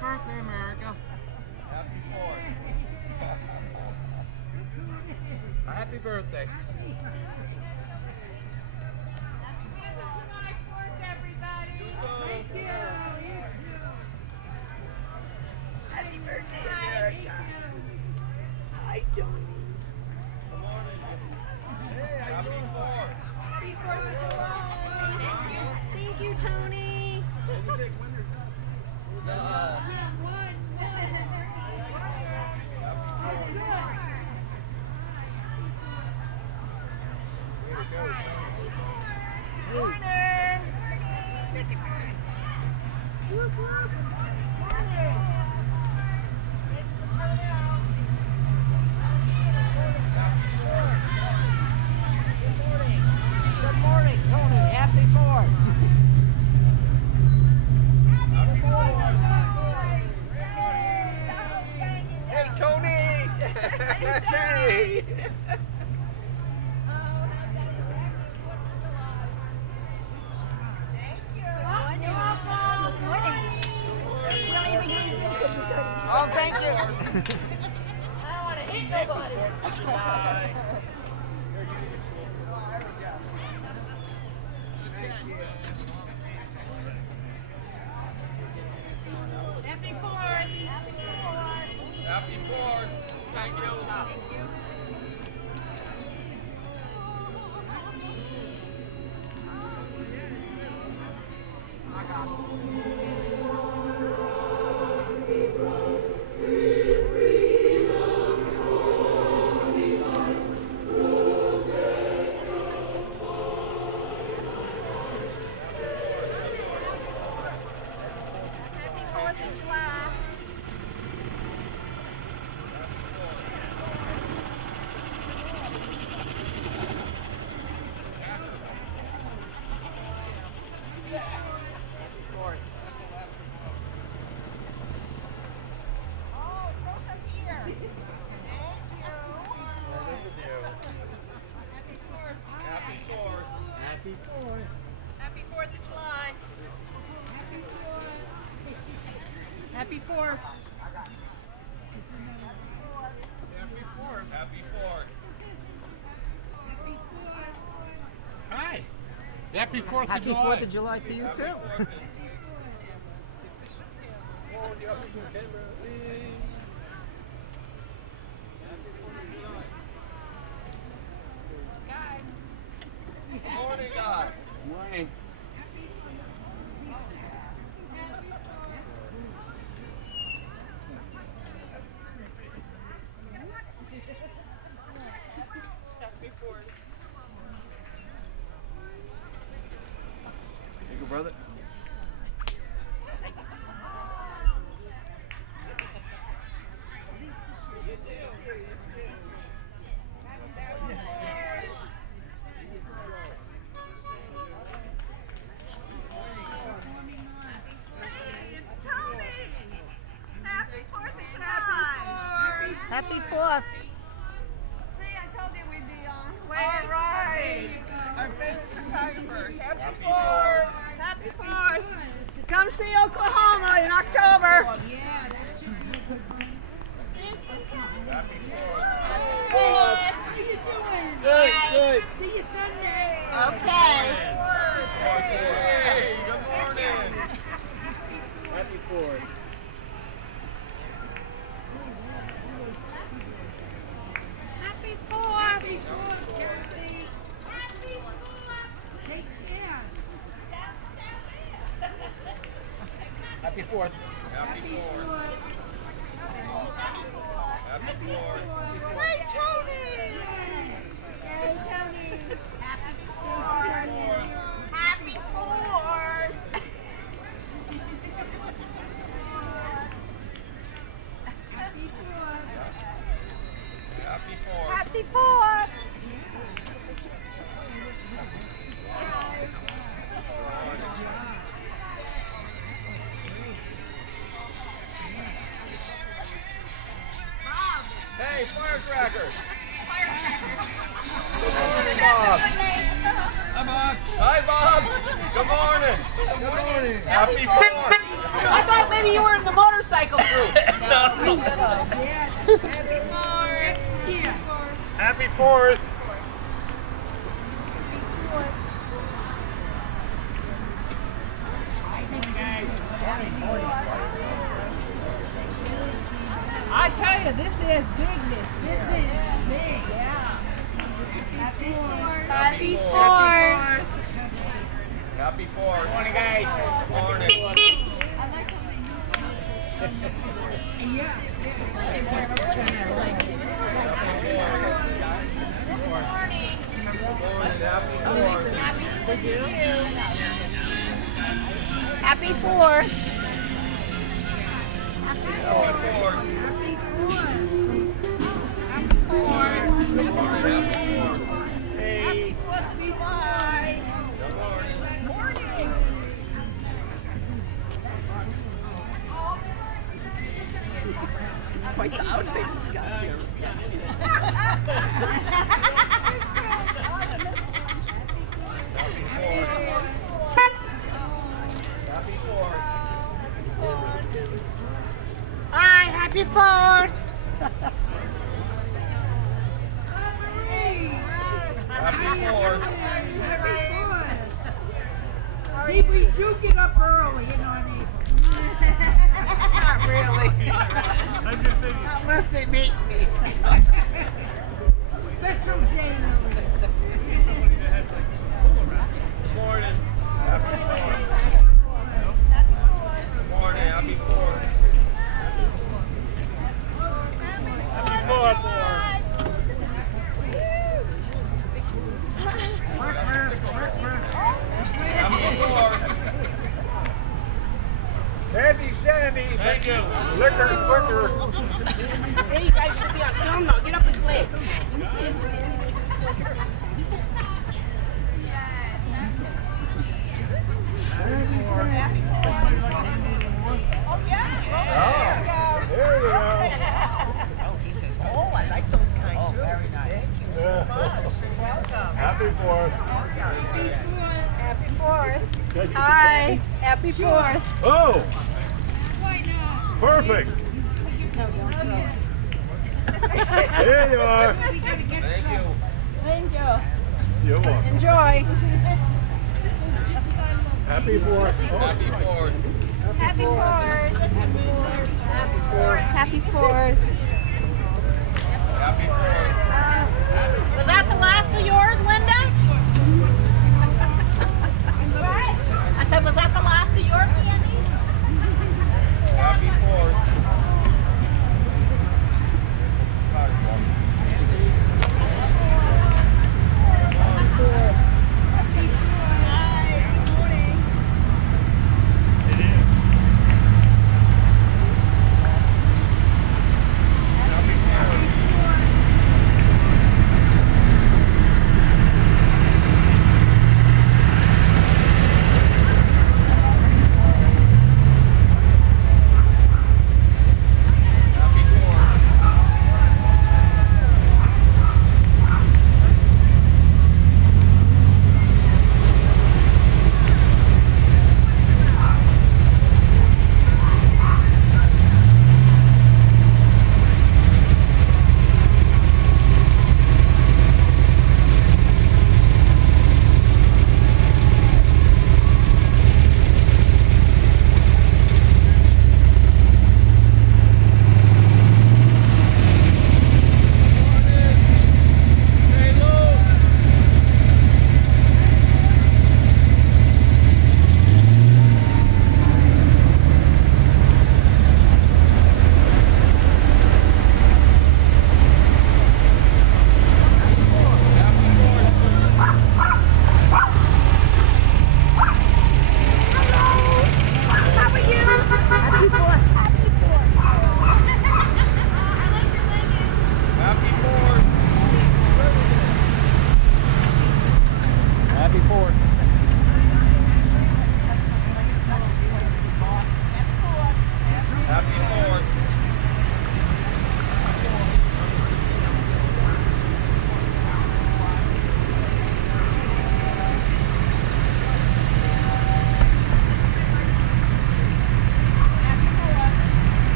birthday, America. Happy birthday. Thank you. You too. Happy birthday, America. Hi, Tony. Happy 4th of July. Thank you, Tony. Oh, thank you. I don't want to hit nobody. Happy 4th. Happy 4th. Thank you. I got it. Happy 4th. Happy 4th. Happy 4th. Hi. Happy 4th of Happy July. 4th of July to you too. Morning, guy. Morning. Happy 4th. Thank you, brother. Happy 4th. See, I told you we'd be on. All right. Our favorite photographer. Happy 4th. Happy 4th. Come see Oklahoma in October. How you doing? Good, good. See you Sunday. Okay. Hey, good morning. Happy 4th. Happy 4th. Happy 4th, Kathy. Happy 4th. Take care. Happy 4th. Happy 4th. Happy 4th. Hey, Tony. Hey, Tony. Happy 4th. Happy 4th. Happy 4th. Happy 4th. Happy 4th. Hey, firecrackers. Hi, Bob. Hi, Bob. Good morning. Good morning. Happy 4th. I thought maybe you were in the motorcycle group. Happy 4th. Next year. Happy 4th. I tell you, this is bigness. This is big. Yeah. Happy 4th. Happy 4th. Happy 4th. Morning, guys. Morning. Happy 4th. Happy 4th of July. It's quite the outfit he's got here. Hi, happy 4th. Happy 4th. See, we do get up early, you know what I mean? Not really. I'm just saying. Unless they make me. Special day. Morning. Happy 4th. Morning. Happy 4th. Happy 4th. Happy 4th. Dandy, Dandy. Thank you. Liquor, quicker. Hey, you guys should be on film now. Get up and play. Oh, there you go. Oh, he says, oh, I like those kind too. Very nice. Happy 4th. Happy 4th. Hi, happy 4th. Oh, Why not? Perfect. There you are. Thank you. Thank you. You're welcome. Enjoy. Happy 4th. Happy 4th. Happy 4th. Happy 4th. Happy 4th. Happy 4th. Was that the last of yours, Linda? I said, was that the last of your candies? Happy 4th.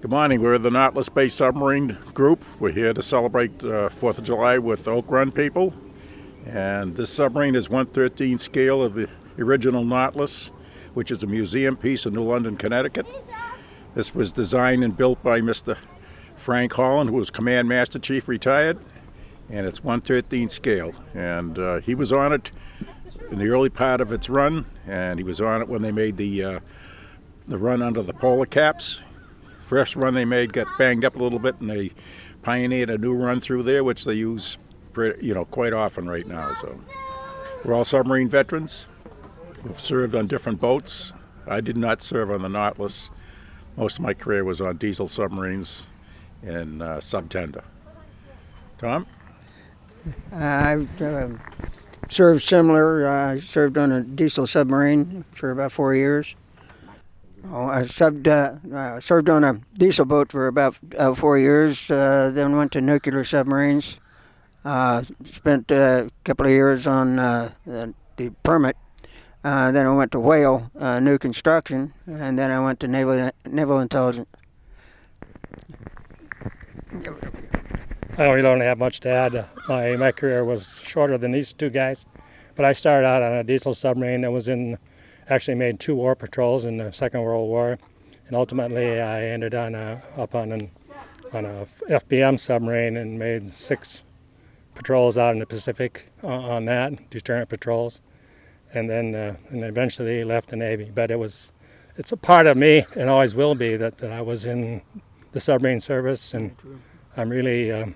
Good morning. We're the Nautilus-based submarine group. We're here to celebrate 4th of July with Oak Run people. And this submarine is 1/13 scale of the original Nautilus, which is a museum piece in New London, Connecticut. This was designed and built by Mr. Frank Holland, who was Command Master Chief, retired. And it's 1/13 scale. And he was on it in the early part of its run, and he was on it when they made the run under the polar caps. First run they made got banged up a little bit, and they pioneered a new run through there, which they use quite often right now. So we're all submarine veterans. We've served on different boats. I did not serve on the Nautilus. Most of my career was on diesel submarines and sub-tender. Tom? I've served similar. I served on a diesel submarine for about 4 years. I served on a diesel boat for about 4 years, then went to nuclear submarines. Spent a couple of years on the permit. Then I went to Whale, new construction, and then I went to Naval Intelligence. I really don't have much to add. My career was shorter than these two guys, but I started out on a diesel submarine that actually made 2 war patrols in the Second World War, and ultimately I ended up on a FBM submarine and made 6 patrols out in the Pacific on that, deterrent patrols, and then and eventually left the Navy. But it's a part of me, and always will be, that I was in the submarine service, and I'm really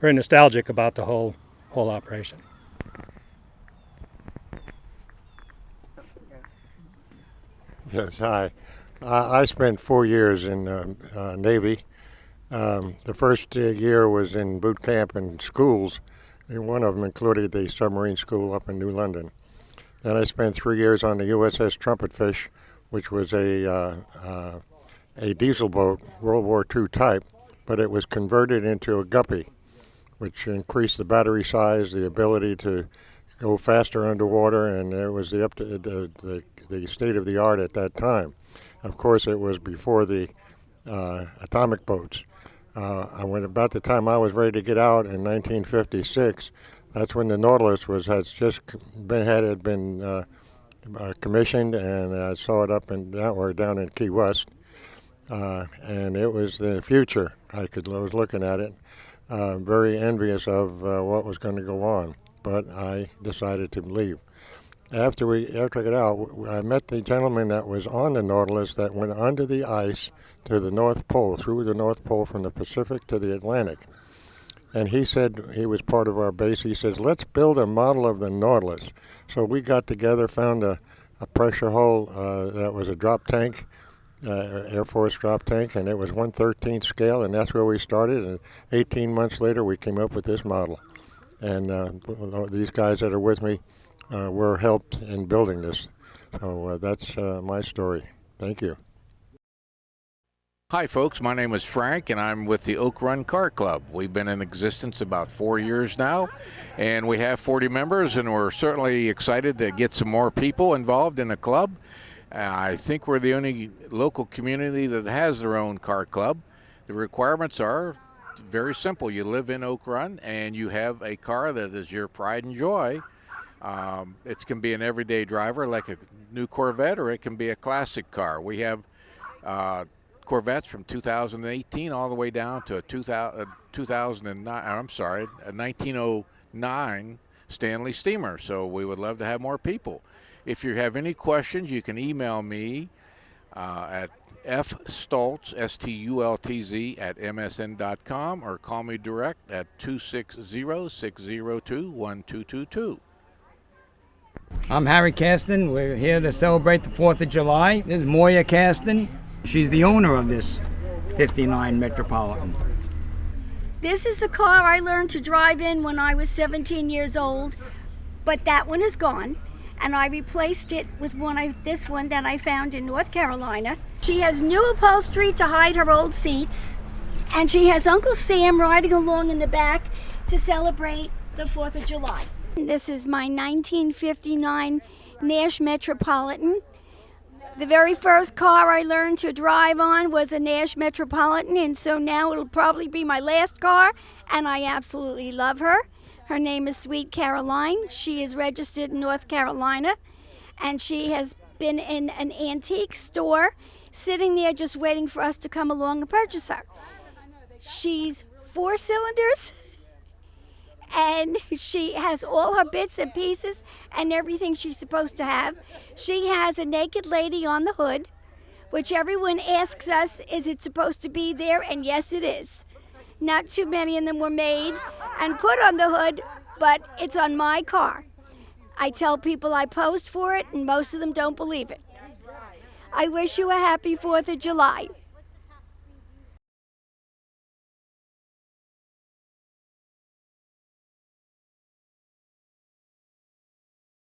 very nostalgic about the whole operation. Yes, hi. I spent 4 years in Navy. The first year was in boot camp and schools, and one of them included the submarine school up in New London. Then I spent 3 years on the USS Trumpetfish, which was a diesel boat, World War II type, but it was converted into a guppy, which increased the battery size, the ability to go faster underwater, and it was the state of the art at that time. Of course, it was before the atomic boats. About the time I was ready to get out in 1956, that's when the Nautilus had been commissioned, and I saw it down in Key West, and it was the future. I was looking at it, very envious of what was going to go on, but I decided to leave. After I got out, I met the gentleman that was on the Nautilus that went under the ice to the North Pole, through the North Pole from the Pacific to the Atlantic. And he said, he was part of our base, he says, let's build a model of the Nautilus. So we got together, found a pressure hull that was a drop tank, Air Force drop tank, and it was 1/13 scale, and that's where we started. And 18 months later, we came up with this model. And these guys that are with me were helped in building this. So that's my story. Thank you. Hi folks, my name is Frank and I'm with the Oak Run Car Club. We've been in existence about 4 years now, and we have 40 members, and we're certainly excited to get some more people involved in the club. I think we're the only local community that has their own car club. The requirements are very simple. You live in Oak Run and you have a car that is your pride and joy. It can be an everyday driver like a new Corvette, or it can be a classic car. We have Corvettes from 2018 all the way down to a 1909 Stanley steamer. So we would love to have more people. If you have any questions, you can email me at fstultz, S-T-U-L-T-Z, at msn.com, or call me direct at 260-602-1222. I'm Harry Caston. We're here to celebrate the 4th of July. This is Moya Caston. She's the owner of this 59 Metropolitan. This is the car I learned to drive in when I was 17 years old, but that one is gone, and I replaced it with this one that I found in North Carolina. She has new upholstery to hide her old seats, and she has Uncle Sam riding along in the back to celebrate the 4th of July. This is my 1959 Nash Metropolitan. The very first car I learned to drive on was a Nash Metropolitan, and so now it'll probably be my last car, and I absolutely love her. Her name is Sweet Caroline. She is registered in North Carolina, and she has been in an antique store, sitting there just waiting for us to come along and purchase her. She's 4 cylinders, and she has all her bits and pieces and everything she's supposed to have. She has a naked lady on the hood, which everyone asks us, is it supposed to be there? And yes, it is. Not too many of them were made and put on the hood, but it's on my car. I tell people I posed for it, and most of them don't believe it. I wish you a happy 4th of July.